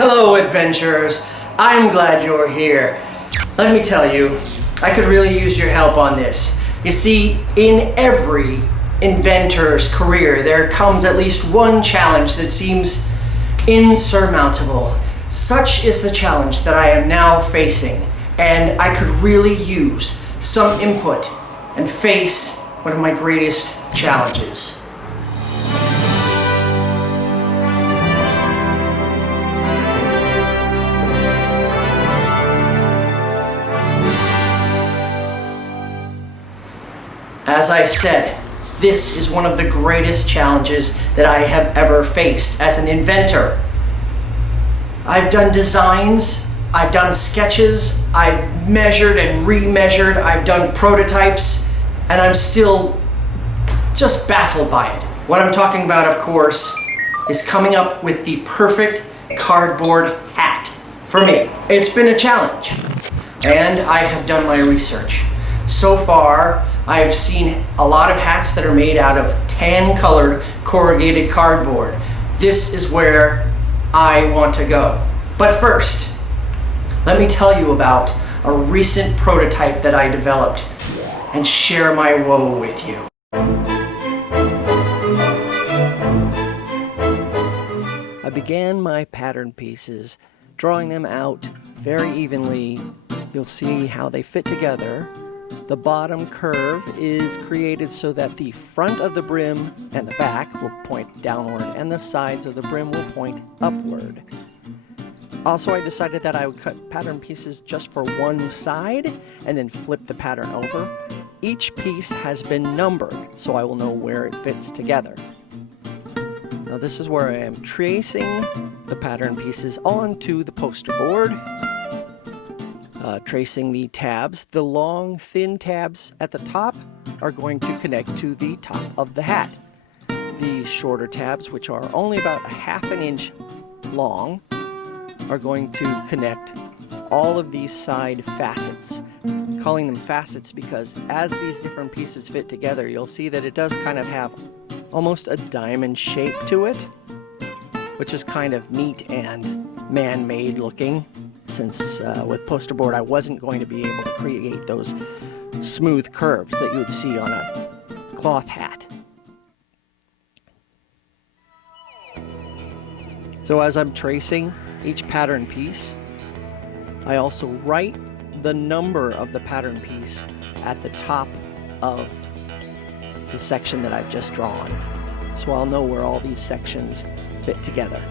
Hello, adventurers. I'm glad you're here. Let me tell you, I could really use your help on this. You see, in every inventor's career, there comes at least one challenge that seems insurmountable. Such is the challenge that I am now facing, and I could really use some input and face one of my greatest challenges. As I said, this is one of the greatest challenges that I have ever faced as an inventor. I've done designs, I've done sketches, I've measured and remeasured, I've done prototypes, and I'm still just baffled by it. What I'm talking about, of course, is coming up with the perfect cardboard hat for me. It's been a challenge, and I have done my research. So far, I have seen a lot of hats that are made out of tan-colored corrugated cardboard. This is where I want to go. But first, let me tell you about a recent prototype that I developed and share my woe with you. I began my pattern pieces, drawing them out very evenly. You'll see how they fit together. The bottom curve is created so that the front of the brim and the back will point downward and the sides of the brim will point upward. Also, I decided that I would cut pattern pieces just for one side and then flip the pattern over. Each piece has been numbered, so I will know where it fits together. Now this is where I am tracing the pattern pieces onto the poster board. Tracing the tabs. The long, thin tabs at the top are going to connect to the top of the hat. The shorter tabs, which are only about a ½ inch long, are going to connect all of these side facets. I'm calling them facets because as these different pieces fit together, you'll see that it does kind of have almost a diamond shape to it, which is kind of neat and man-made looking. Since with poster board I wasn't going to be able to create those smooth curves that you would see on a cloth hat. So as I'm tracing each pattern piece, I also write the number of the pattern piece at the top of the section that I've just drawn, so I'll know where all these sections fit together.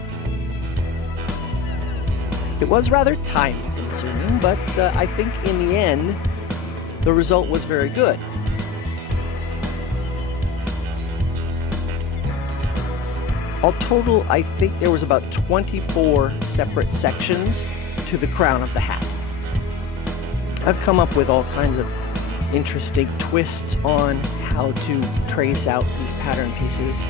It was rather time-consuming, but I think in the end, the result was very good. All total, I think there was about 24 separate sections to the crown of the hat. I've come up with all kinds of interesting twists on how to trace out these pattern pieces.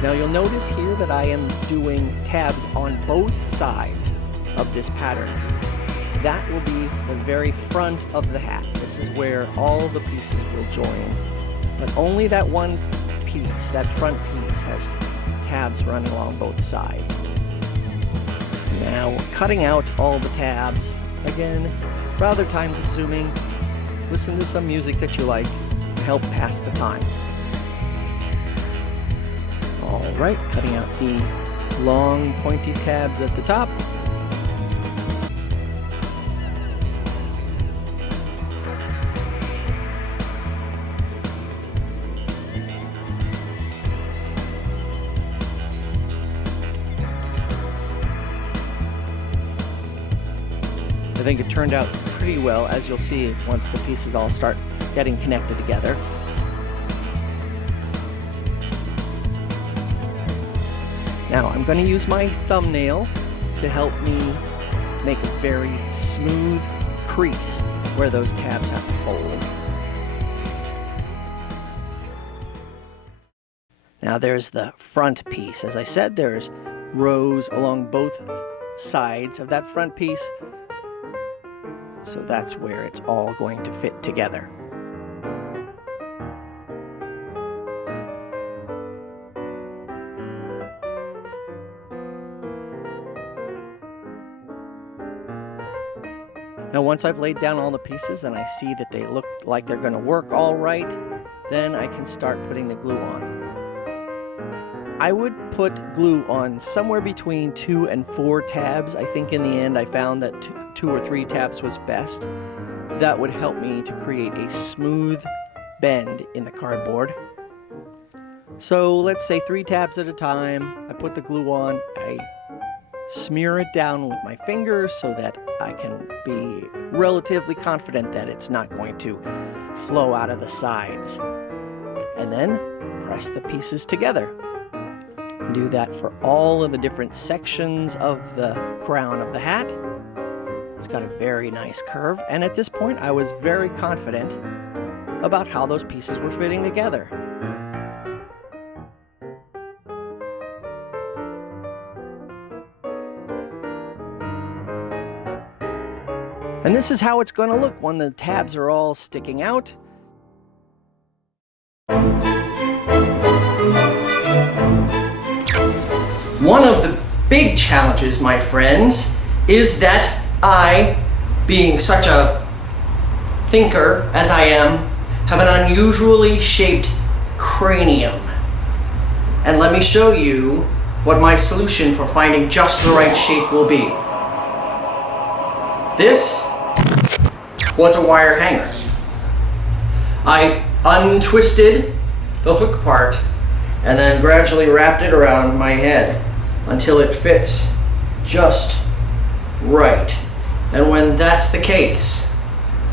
Now you'll notice here that I am doing tabs on both sides of this pattern piece. That will be the very front of the hat. This is where all the pieces will join. But only that one piece, that front piece, has tabs running along both sides. Now cutting out all the tabs, again, rather time consuming. Listen to some music that you like to help pass the time. Alright, cutting out the long pointy tabs at the top. I think it turned out pretty well, as you'll see once the pieces all start getting connected together. Now I'm going to use my thumbnail to help me make a very smooth crease where those tabs have to fold. Now there's the front piece. As I said, there's rows along both sides of that front piece. So that's where it's all going to fit together. Now once I've laid down all the pieces and I see that they look like they're going to work all right, then I can start putting the glue on. I would put glue on somewhere between 2 and 4 tabs. I think in the end I found that 2 or 3 tabs was best. That would help me to create a smooth bend in the cardboard. So let's say 3 tabs at a time. I put the glue on, I smear it down with my fingers so that I can be relatively confident that it's not going to flow out of the sides. And then press the pieces together. Do that for all of the different sections of the crown of the hat. It's got a very nice curve, and at this point I was very confident about how those pieces were fitting together. And this is how it's going to look when the tabs are all sticking out. One of the big challenges, my friends, is that I, being such a thinker as I am, have an unusually shaped cranium. And let me show you what my solution for finding just the right shape will be. This was a wire hanger. I untwisted the hook part and then gradually wrapped it around my head until it fits just right. And when that's the case,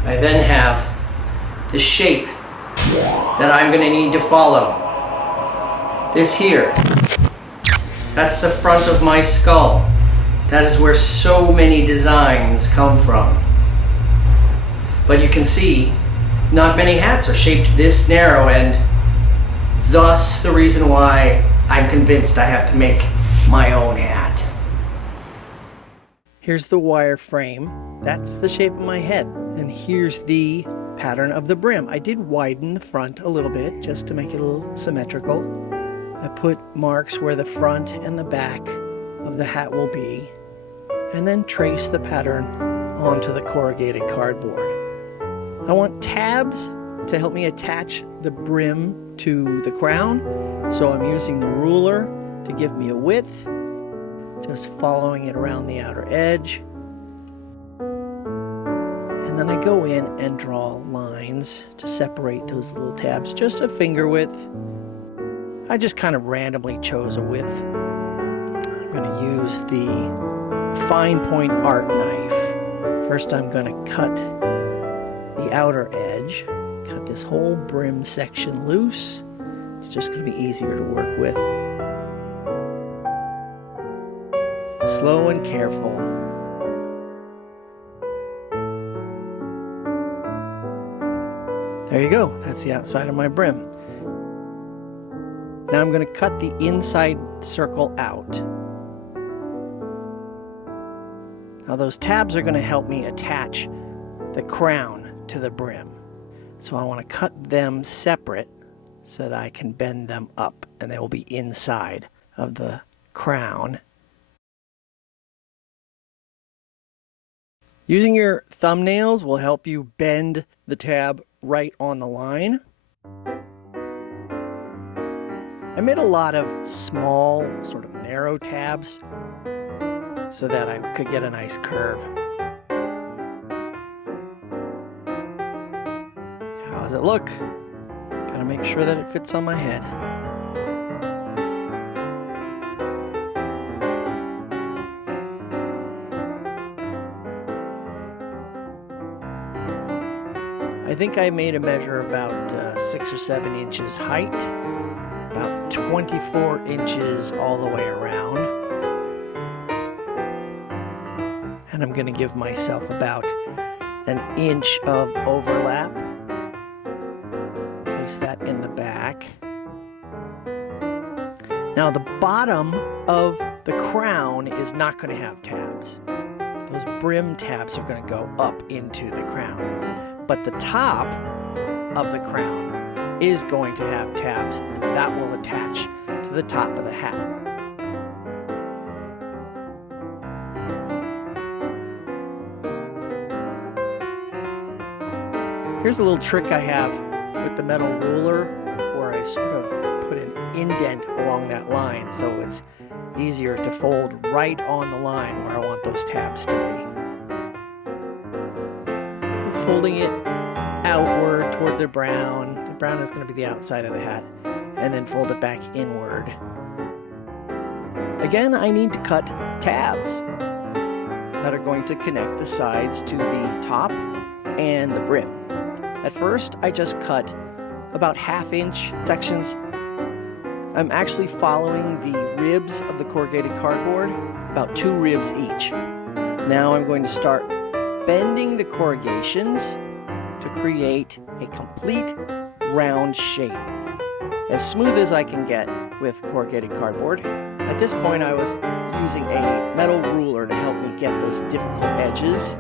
I then have the shape that I'm going to need to follow. This here, that's the front of my skull. That is where so many designs come from. But you can see, not many hats are shaped this narrow, and thus the reason why I'm convinced I have to make my own hat. Here's the wire frame. That's the shape of my head. And here's the pattern of the brim. I did widen the front a little bit just to make it a little symmetrical. I put marks where the front and the back of the hat will be, and then trace the pattern onto the corrugated cardboard. I want tabs to help me attach the brim to the crown, so I'm using the ruler to give me a width, just following it around the outer edge. And then I go in and draw lines to separate those little tabs, just a finger width. I just kind of randomly chose a width. I'm going to use the fine point art knife. First I'm going to cut the outer edge, cut this whole brim section loose. It's just going to be easier to work with. Slow and careful. There you go, that's the outside of my brim. Now I'm going to cut the inside circle out. Now those tabs are going to help me attach the crown to the brim. So I want to cut them separate so that I can bend them up, and they will be inside of the crown. Using your thumbnails will help you bend the tab right on the line. I made a lot of small, sort of narrow tabs so that I could get a nice curve. How does it look? Gotta make sure that it fits on my head. I think I made a measure about 6 or 7 inches height, about 24 inches all the way around. And I'm going to give myself about an inch of overlap. Place that in the back. Now the bottom of the crown is not going to have tabs. those brim tabs are going to go up into the crown. But the top of the crown is going to have tabs, and that will attach to the top of the hat. Here's a little trick I have with the metal ruler where I sort of put an indent along that line so it's easier to fold right on the line where I want those tabs to be. Folding it outward toward the brown. The brown is going to be the outside of the hat, and then fold it back inward. Again, I need to cut tabs that are going to connect the sides to the top and the brim. At first, I just cut about 1/2 inch sections. I'm actually following the ribs of the corrugated cardboard, about 2 ribs each. Now I'm going to start bending the corrugations to create a complete round shape, as smooth as I can get with corrugated cardboard. At this point, I was using a metal ruler to help me get those difficult edges.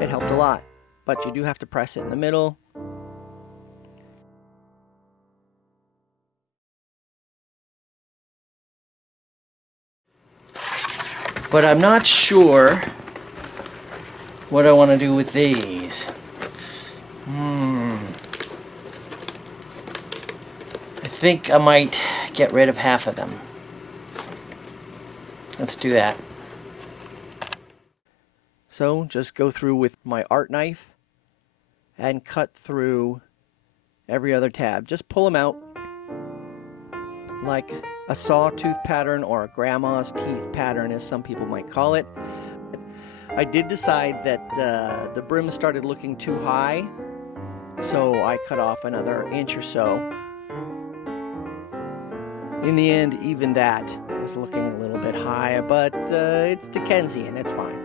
It helped a lot, but you do have to press it in the middle. But I'm not sure what I want to do with these. I think I might get rid of half of them. Let's do that. So just go through with my art knife and cut through every other tab. Just pull them out like a sawtooth pattern or a grandma's teeth pattern, as some people might call it. I did decide that the brim started looking too high, so I cut off another inch or so. In the end, even that was looking a little bit high, but it's Dickensian, it's fine.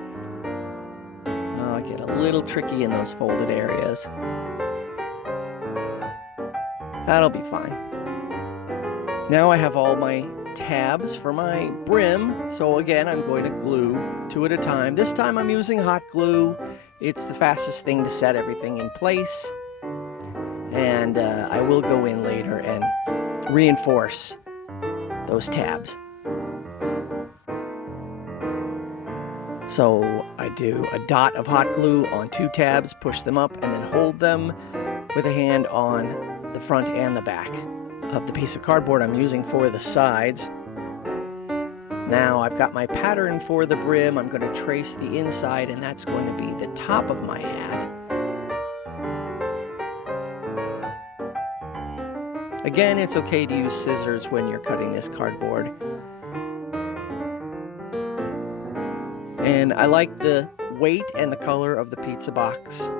I'll get a little tricky in those folded areas. That'll be fine. Now I have all my tabs for my brim, so again I'm going to glue 2 at a time. This time I'm using hot glue. It's the fastest thing to set everything in place, and I will go in later and reinforce those tabs. So I do a dot of hot glue on 2 tabs, push them up, and then hold them with a hand on the front and the back of the piece of cardboard I'm using for the sides. Now I've got my pattern for the brim. I'm going to trace the inside, and that's going to be the top of my hat. Again, it's okay to use scissors when you're cutting this cardboard. And I like the weight and the color of the pizza box.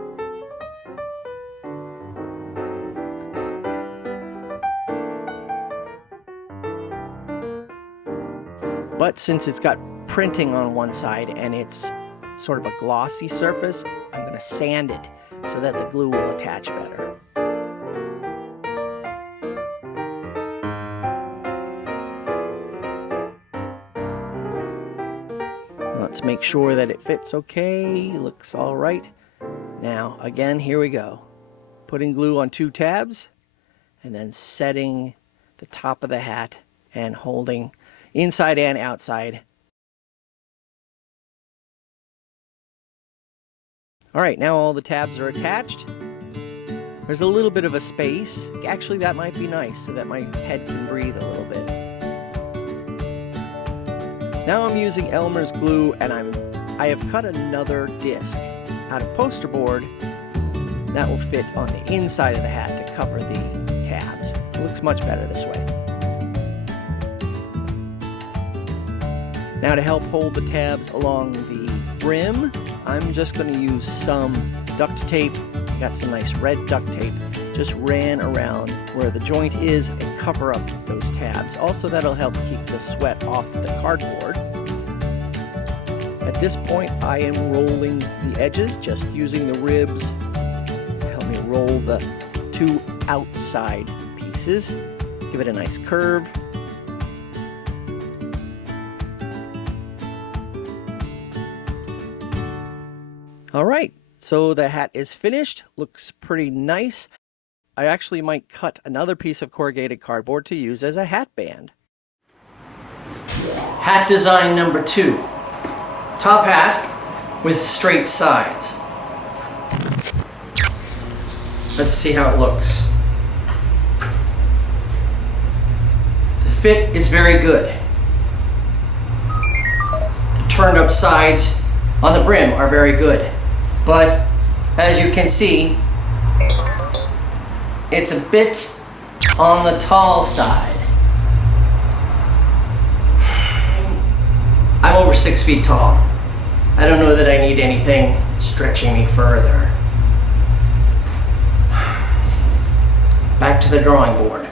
But since it's got printing on one side and it's sort of a glossy surface, I'm going to sand it so that the glue will attach better. Let's make sure that it fits okay, looks all right. Now, again, here we go. Putting glue on 2 tabs and then setting the top of the hat and holding inside and outside. All right, now all the tabs are attached. There's a little bit of a space. Actually, that might be nice so that my head can breathe a little bit. Now I'm using Elmer's glue, and I have cut another disc out of poster board that will fit on the inside of the hat to cover the tabs. It looks much better this way. Now to help hold the tabs along the brim, I'm just going to use some duct tape. Got some nice red duct tape. Just ran around where the joint is and cover up those tabs. Also, that'll help keep the sweat off the cardboard. At this point, I am rolling the edges, just using the ribs to help me roll the 2 outside pieces. Give it a nice curve. All right, so the hat is finished. Looks pretty nice. I actually might cut another piece of corrugated cardboard to use as a hat band. Hat design number 2. Top hat with straight sides. Let's see how it looks. The fit is very good. The turned up sides on the brim are very good. But as you can see, it's a bit on the tall side. I'm over 6 feet tall. I don't know that I need anything stretching me further. Back to the drawing board.